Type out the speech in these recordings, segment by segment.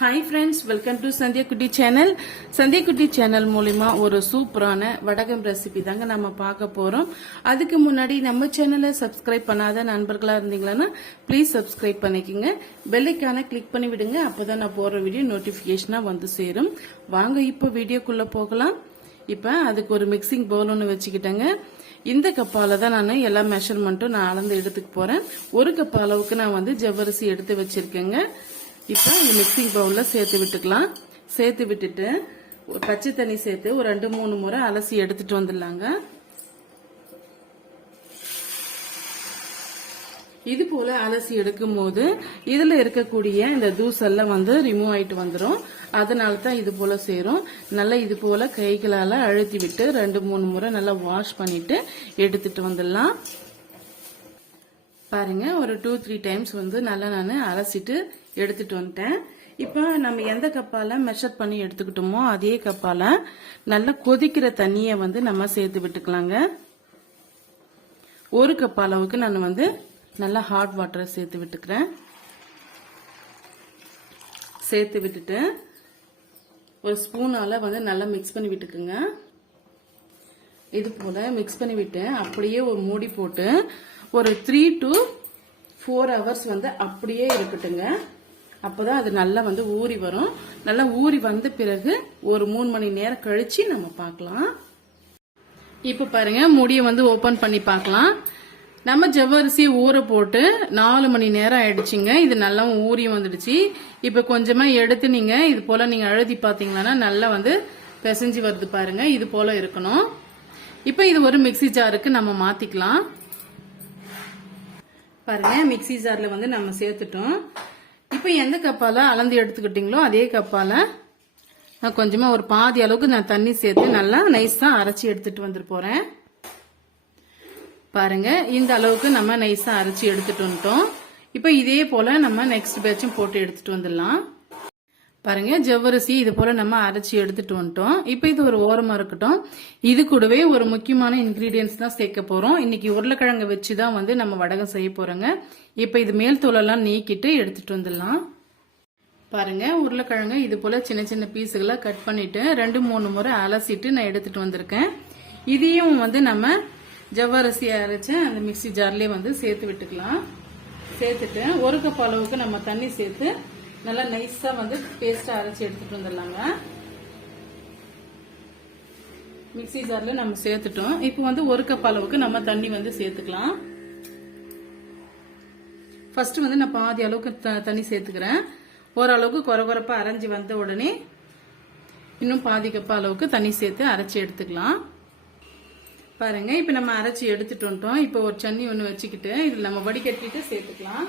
Hi friends, welcome to Sandhya குட்டி channel. Sandhya குட்டி channel மூலிமா ஒரு சூப்பரான வடகம் ரெசிபி தாங்க நம்ம பார்க்க போறோம். அதுக்கு முன்னாடி நம்ம சேனலை சப்ஸ்கிரைப் பண்ணாத நண்பர்களா இருந்தீங்கன்னா ப்ளீஸ் சப்ஸ்கிரைப் பண்ணிக்கோங்க. பெல்லைக்கான கிளிக் பண்ணி விடுங்க. அப்பதான் நான் போற வீடியோ நோட்டிபிகேஷனா வந்து சேரும். வாங்க இப்போ வீடியோக்குள்ள போகலாம். இப்போ அதுக்கு ஒரு மிக்சிங் பவுல் ஒன்று வச்சுக்கிட்டேங்க. இந்த கப்பால தான் நான் எல்லா மெஷர்மெண்ட்டும் நான் அளந்து எடுத்துக்க போறேன். ஒரு கப் அளவுக்கு நான் வந்து ஜவ்வரிசி எடுத்து வச்சிருக்கேங்க. இப்போ இந்த மிக்சிங் பவுல்ல சேர்த்து விட்டுக்கலாம். சேர்த்து விட்டுட்டு பச்சை தண்ணி சேர்த்து ஒரு 2-3 முறை அலசி எடுத்துட்டு வந்துடலாங்க. இது போல அலசி எடுக்கும் போது இதுல இருக்கக்கூடிய இந்த தூசெல்லாம் வந்து ரிமூவ் ஆயிட்டு வந்துடும். அதனால தான் இது போல சேரும். நல்லா இது போல கைகளால அழுத்தி விட்டு 2-3 முறை நல்லா வாஷ் பண்ணிட்டு எடுத்துட்டு வந்துடலாம். பாருங்க, ஒரு 2-3 டைம்ஸ் வந்து நல்லா நான் அலசிட்டு எடுத்துட்டு வந்துட்டேன். இப்போ நம்ம எந்த கப்பால மெஷர் பண்ணி எடுத்துக்கிட்டோமோ அதே கப்பால நல்லா கொதிக்கிற தண்ணியை வந்து நம்ம சேர்த்து விட்டுக்கலாங்க. ஒரு கப் அளவுக்கு நான் வந்து நல்லா ஹாட் வாட்டரை சேர்த்து விட்டுக்கிறேன். சேர்த்து விட்டுட்டு ஒரு ஸ்பூனால வந்து நல்லா மிக்ஸ் பண்ணி விட்டுக்குங்க. இது போல மிக்ஸ் பண்ணி விட்டு அப்படியே ஒரு மூடி போட்டு ஒரு 3 to 4 hours வந்து அப்படியே இருக்கட்டுங்க. அப்பதான் அது நல்லா வந்து ஊறி வரும். நல்லா ஊறி வந்த பிறகு ஒரு 3 மணி நேரம் கழிச்சு நம்ம பார்க்கலாம். இப்ப பாருங்க, மூடியை வந்து ஓபன் பண்ணி பார்க்கலாம். நம்ம ஜவ்வரிசி ஊற போட்டு 4 மணி நேரம் ஆயிடுச்சுங்க. இது நல்லா ஊறி வந்துடுச்சு. இப்ப கொஞ்சமா எடுத்து நீங்க இது போல நீங்க அழுதி பாத்தீங்கன்னா நல்லா வந்து பிசைஞ்சு வருது பாருங்க. இது போல இருக்கணும். இப்ப இது ஒரு மிக்சி ஜாருக்கு நம்ம மாத்திக்கலாம். பாருங்க, மிக்சி ஜார்ல வந்து நம்ம சேர்த்துட்டோம். இப்ப எந்த கப்பால அளந்து எடுத்துக்கிட்டீங்களோ அதே கப்பால நான் கொஞ்சமா ஒரு பாதி அளவுக்கு நான் தண்ணி சேர்த்து நல்லா நைஸா அரைச்சி எடுத்துட்டு வந்துட்டு போறேன். பாருங்க, இந்த அளவுக்கு நம்ம நைஸா அரைச்சி எடுத்துட்டு வந்துட்டோம். இப்ப இதே போல நம்ம நெக்ஸ்ட் பேட்சும் போட்டு எடுத்துட்டு வந்துடலாம். பாருங்க, ஜவ்வரிசி இது போல நம்ம அரைச்சி எடுத்துட்டு வந்துட்டோம். இப்ப இது ஒரு ஓரமா இருக்கட்டும். இது கூடவே ஒரு முக்கியமான இன்கிரீடியன்ஸ் தான் சேர்க்க போறோம். இன்னைக்கு உருளைக்கிழங்கு வச்சுதான் வந்து நம்ம வடகம் செய்ய போறோங்க. இப்ப இது மேல் தோலெல்லாம் நீக்கிட்டு எடுத்துட்டு வந்துடலாம். பாருங்க, உருளைக்கிழங்கு இது போல சின்ன சின்ன பீஸுகளா கட் பண்ணிட்டு 2-3 முறை அலசிட்டு நான் எடுத்துட்டு வந்திருக்கேன். இதையும் வந்து நம்ம ஜவ்வரிசி அரைச்ச அந்த மிக்சி ஜார்லயே வந்து சேர்த்து விட்டுக்கலாம். சேர்த்துட்டு ஒரு கப் அளவுக்கு நம்ம தண்ணி சேர்த்து நல்லா நைஸா வந்து பேஸ்டா அரைச்சி எடுத்துட்டு வந்துடலாங்க. மிக்சி ஜார்ல நம்ம சேர்த்துட்டோம். இப்போ வந்து ஒரு கப் அளவுக்கு நம்ம தண்ணி வந்து சேர்த்துக்கலாம். ஃபர்ஸ்ட் வந்து நான் பாதி அளவுக்கு தண்ணி சேர்த்துக்கிறேன். ஓரளவுக்கு கொரகொரப்பா அரைஞ்சி வந்த உடனே இன்னும் பாதி கப் அளவுக்கு தண்ணி சேர்த்து அரைச்சி எடுத்துக்கலாம். பாருங்க, இப்ப நம்ம அரைச்சி எடுத்துட்டு வந்துட்டோம். இப்போ ஒரு சன்னி ஒண்ணு வச்சுக்கிட்டு இதுல நம்ம வடிகட்டிட்டு சேர்த்துக்கலாம்.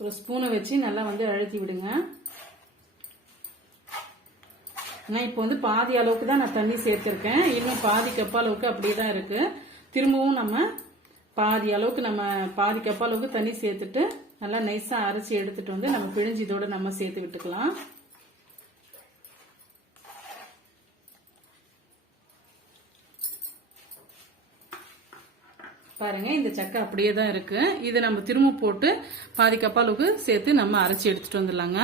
ஒரு ஸ்பூனை வச்சு நல்லா வந்து அழுத்தி விடுங்க. நான் இப்போ வந்து பாதி அளவுக்கு தான் நான் தண்ணி சேர்த்திருக்கேன். இன்னும் பாதி கப் அளவுக்கு அப்படியே தான் இருக்கு. திரும்பவும் நம்ம பாதி கப் அளவுக்கு தண்ணி சேர்த்துட்டு நல்லா நைஸா அரைச்சி எடுத்துட்டு வந்து நம்ம பிழிஞ்சு இதோட நம்ம சேர்த்து விட்டுக்கலாம். பாருங்க, இந்த சக்கை அப்படியே தான் இருக்கு. இது நம்ம திரும்ப போட்டு பாதி கப் அளவுக்கு சேர்த்து நம்ம அரைச்சி எடுத்துட்டு வந்துடலாங்க.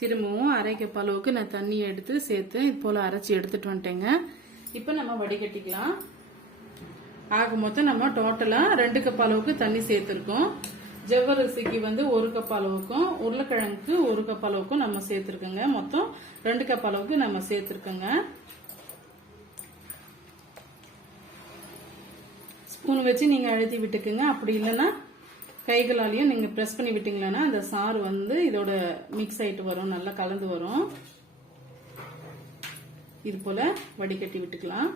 திரும்பவும் அரை கப் அளவுக்கு நான் தண்ணி எடுத்து சேர்த்து இது போல அரைச்சி எடுத்துட்டு வந்துட்டேங்க. இப்ப நம்ம வடிகட்டிக்கலாம். ஆக மொத்தம் நம்ம டோட்டலா 2 கப் அளவுக்கு தண்ணி சேர்த்திருக்கோம். ஜவ்வரிசிக்கு வந்து 1 கப் அளவுக்கும் உருளைக்கிழங்குக்கு 1 கப் அளவுக்கும் நம்ம சேர்த்திருக்கோங்க. மொத்தம் 2 கப் அளவுக்கு நம்ம சேர்த்திருக்கோங்க. ஸ்பூன் வச்சு நீங்க அழுத்தி விட்டுக்குங்க. அப்படி இல்லைன்னா கைகளாலையும் நீங்க பிரஸ் பண்ணி விட்டீங்கன்னா அந்த சாறு வந்து இதோட மிக்ஸ் ஆயிட்டு வரும், நல்லா கலந்து வரும். இது போல வடிகட்டி விட்டுக்கலாம்.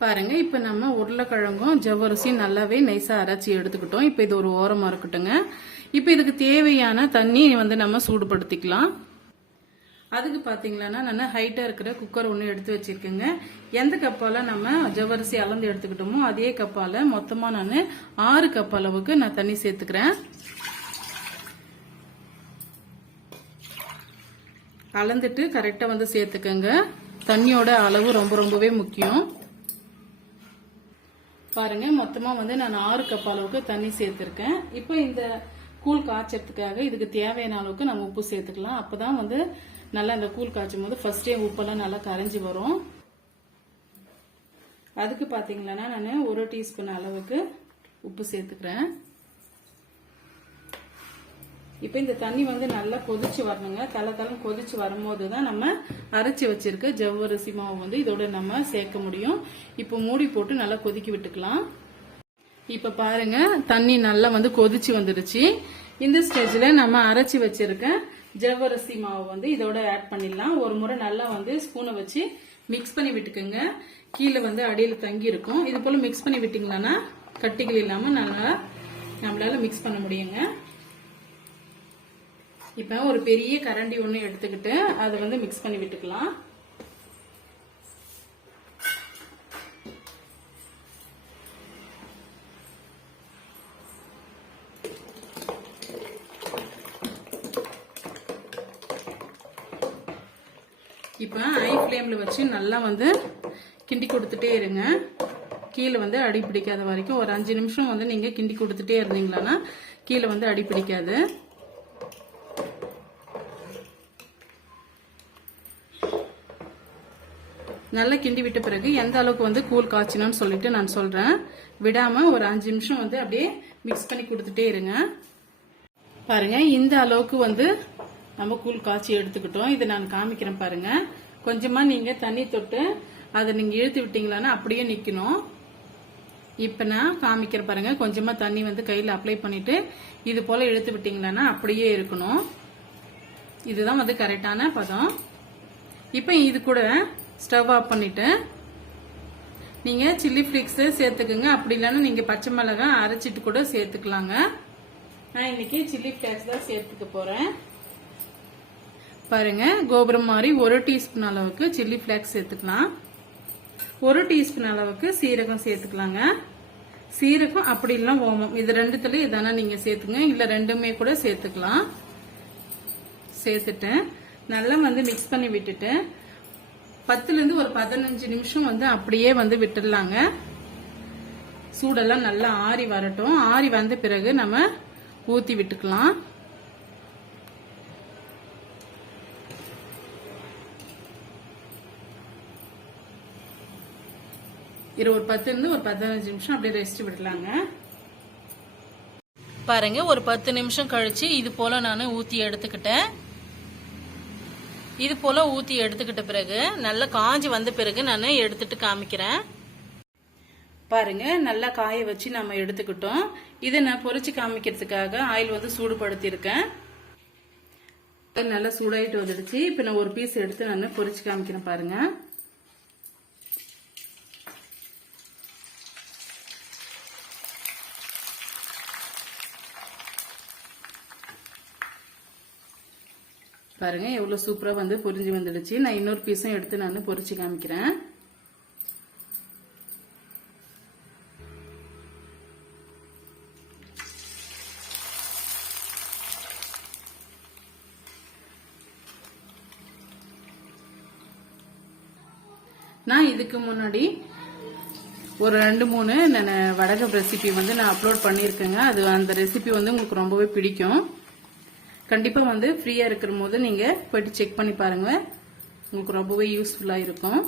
பாருங்க, இப்ப நம்ம உருளைக்கிழங்கும் ஜவ்வரிசியும் நல்லாவே நைஸா அரைச்சி எடுத்துக்கிட்டோம். இப்ப இது ஒரு ஓரமா இருக்கட்டுங்க. இப்ப இதுக்கு தேவையான தண்ணி வந்து நம்ம சூடுபடுத்திக்கலாம். அதுக்கு பாத்தீங்கன்னா நான் ஹைட்டா இருக்கிற குக்கர் ஒண்ணு எடுத்து வச்சிருக்கேங்க. எந்த கப்பால நம்ம ஜவ்வரிசி அளந்து எடுத்துக்கிட்டோமோ அதே கப்பால மொத்தமா நான் 6 கப் அளவுக்கு நான் தண்ணி சேர்த்துக்கிறேன். அளந்துட்டு கரெக்டா வந்து சேர்த்துக்கங்க. தண்ணியோட அளவு ரொம்பவே முக்கியம். பாருங்க மொத்தமா வந்து நான் 6 கப் அளவுக்கு தண்ணி சேர்த்திருக்கேன். இப்போ இந்த கூழ் காய்ச்சறதுக்காக இதுக்கு தேவையான அளவுக்கு நம்ம உப்பு சேர்த்துக்கலாம். அப்பதான் வந்து நல்லா இந்த கூழ் காய்ச்சும் போது ஃபர்ஸ்டே உப்பெல்லாம் நல்லா கரைஞ்சி வரும். அதுக்கு பாத்தீங்கன்னா நான் 1 டீஸ்பூன் அளவுக்கு உப்பு சேர்த்துக்கிறேன். இப்ப இந்த தண்ணி வந்து நல்லா கொதிச்சு வரணுங்க. தலை கொதிச்சு வரும்போது தான் நம்ம அரைச்சி வச்சிருக்க ஜவ்வரிசி மாவு வந்து இதோட நம்ம சேர்க்க முடியும். இப்போ மூடி போட்டு நல்லா கொதிக்க விட்டுக்கலாம். இப்ப பாருங்க தண்ணி நல்லா வந்து கொதிச்சு வந்துருச்சு. இந்த ஸ்டேஜ்ல நம்ம அரைச்சி வச்சிருக்க ஜவ்வரிசி மாவு வந்து இதோட ஆட் பண்ணிடலாம். ஒரு முறை நல்லா வந்து ஸ்பூனை வச்சு மிக்ஸ் பண்ணி விட்டுக்குங்க. கீழே வந்து அடியில தங்கி இருக்கும். இது போல மிக்ஸ் பண்ணி விட்டீங்கன்னா கட்டிகள் இல்லாம நல்லா நம்மளால மிக்ஸ் பண்ண முடியுங்க. இப்ப ஒரு பெரிய கரண்டி ஒண்ணு எடுத்துக்கிட்டு அதை வந்து மிக்ஸ் பண்ணி விட்டுக்கலாம். இப்ப ஹை ஃப்ளேம்ல வச்சு நல்லா வந்து கிண்டி கொடுத்துட்டே இருங்க. கீழே வந்து அடி பிடிக்காத வரைக்கும் ஒரு 5 நிமிஷம் வந்து நீங்க கிண்டி கொடுத்துட்டே இருந்தீங்கன்னா கீழே வந்து அடி பிடிக்காது. நல்லா கிண்டி விட்ட பிறகு எந்த அளவுக்கு வந்து கூழ் காய்ச்சணும்னு சொல்லிட்டு நான் சொல்றேன். விடாம ஒரு 5 நிமிஷம் வந்து அப்படியே மிக்ஸ் பண்ணி கொடுத்துட்டே இருங்க. பாருங்க இந்த அளவுக்கு வந்து நம்ம கூழ் காய்ச்சி எடுத்துக்கிட்டோம். இதை நான் காமிக்கிறேன் பாருங்க. கொஞ்சமா நீங்க தண்ணி தொட்டு அதை நீங்க இழுத்து விட்டீங்களா அப்படியே நிக்கணும். இப்ப நான் காமிக்கிறேன் பாருங்க. கொஞ்சமா தண்ணி வந்து கையில அப்ளை பண்ணிட்டு இது போல இழுத்து விட்டீங்களா அப்படியே இருக்கணும். இதுதான் வந்து கரெக்டான பதம். இப்ப இது கூட ஸ்டவ் ஆஃப் பண்ணிட்டு நீங்க சில்லி ஃபிளேக்ஸ் சேர்த்துக்குங்க. அப்படி இல்லைன்னா நீங்க பச்சை மிளகாய் அரைச்சிட்டு கூட சேர்த்துக்கலாங்க. நான் இன்னைக்கு சில்லி ஃபிளேக்ஸ் தான் சேர்த்துக்க போறேன். பாருங்க கோபுரம் மாதிரி 1 டீஸ்பூன் அளவுக்கு சில்லி ஃபிளேக்ஸ் சேர்த்துக்கலாம். 1 டீஸ்பூன் அளவுக்கு சீரகம் சேர்த்துக்கலாங்க. சீரகம் அப்படி இல்லைன்னா ஓமம் இது ரெண்டுத்துல எதானா நீங்க சேர்த்துங்க. இல்ல ரெண்டுமே கூட சேர்த்துக்கலாம். சேர்த்துட்டு நல்லா வந்து மிக்ஸ் பண்ணி விட்டுட்டு 10ல இருந்து ஒரு 15 நிமிஷம் வந்து அப்படியே வந்து விட்டுடலாங்க. சூடெல்லாம் நல்லா ஆறி வரட்டும். ஆறி வந்த பிறகு நம்ம ஊத்தி விட்டுக்கலாம். ஒரு 10ல இருந்து ஒரு 15 நிமிஷம் அப்படியே ரெஸ்ட் விடலாங்க. பாருங்க ஒரு 10 நிமிஷம் கழிச்சு இது போல நான் ஊத்தி எடுத்துக்கிட்டேன். இது போல ஊத்தி எடுத்துக்கிட்ட பிறகு நல்லா காஞ்சி வந்த பிறகு நான் எடுத்துட்டு காமிக்கிறேன். பாருங்க நல்லா காய வச்சு நம்ம எடுத்துக்கிட்டோம். இதை நான் பொரிச்சு காமிக்கிறதுக்காக ஆயில் வந்து சூடுபடுத்தி இருக்கேன். நல்லா சூடாயிட்டு வந்துடுச்சு. இப்ப நான் ஒரு பீஸ் எடுத்து நான் பொரிச்சு காமிக்கிறேன் பாருங்க. பாருங்க எவ்வளவு சூப்பரா வந்து பொரிஞ்சு வந்துடுச்சு. நான் இன்னொரு பீஸும் எடுத்து நான் பொரிச்சு காமிக்கிறேன். நான் இதுக்கு முன்னாடி ஒரு 2-3 நான் வடகம் ரெசிபி வந்து நான் அப்லோட் பண்ணியிருக்கேங்க. அது அந்த ரெசிபி வந்து உங்களுக்கு ரொம்பவே பிடிக்கும். கண்டிப்பா வந்து ஃப்ரீயா இருக்கிற போது நீங்க போயிட்டு செக் பண்ணி பாருங்க. உங்களுக்கு ரொம்பவே யூஸ்ஃபுல்லா இருக்கும்.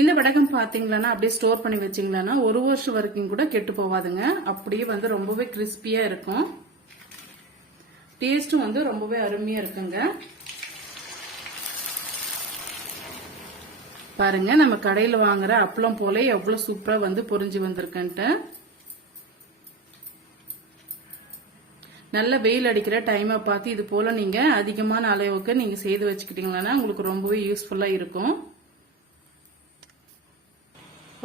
இந்த வடகம் பாத்தீங்கன்னா அப்படியே ஸ்டோர் பண்ணி வச்சீங்கன்னா 1 வருஷம் வரைக்கும் கூட கெட்டு போவாதுங்க. அப்படியே வந்து ரொம்பவே கிறிஸ்பியா இருக்கும். டேஸ்டும் வந்து ரொம்பவே அருமையா இருக்குங்க. பாருங்க நம்ம கடையில வாங்குற அப்பளம் போல எவ்வளவு சூப்பரா வந்து பொரிஞ்சு வந்திருக்குன்ட்டு. நல்ல வெயில் அடிக்கிற டைமை பார்த்து இது போல நீங்க அதிகமான அளவுக்கு நீங்க செய்து வச்சுக்கிட்டீங்கன்னா உங்களுக்கு ரொம்பவே யூஸ்ஃபுல்லா இருக்கும்.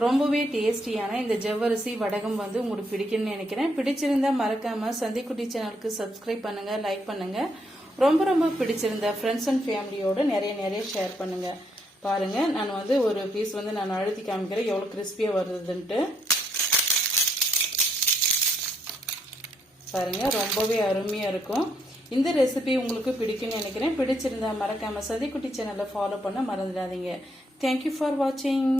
ரொம்பவே டேஸ்டியான இந்த ஜவ்வரிசி வடகம் வந்து உங்களுக்கு பிடிக்கும்னு நினைக்கிறேன். பிடிச்சிருந்தா மறக்காம சந்திக்குட்டி சேனலுக்கு சப்ஸ்கிரைப் பண்ணுங்க, லைக் பண்ணுங்க. ரொம்ப பிடிச்சிருந்தா ஃப்ரெண்ட்ஸ் அண்ட் ஃபேமிலியோட நிறைய ஷேர் பண்ணுங்க. பாருங்க நான் வந்து ஒரு பீஸ் வந்து நான் அழுத்தி காமிக்கிறேன் எவ்வளவு கிறிஸ்பியா வருதுன்ட்டு. பாருங்க ரொம்பவே அருமையா இருக்கும். இந்த ரெசிபி உங்களுக்கு பிடிக்கும்னு நினைக்கிறேன். பிடிச்சிருந்தா மறக்காம சதிக்குட்டி சேனலை ஃபாலோ பண்ண மறந்துடாதீங்க. தேங்க்யூ ஃபார் வாட்சிங்.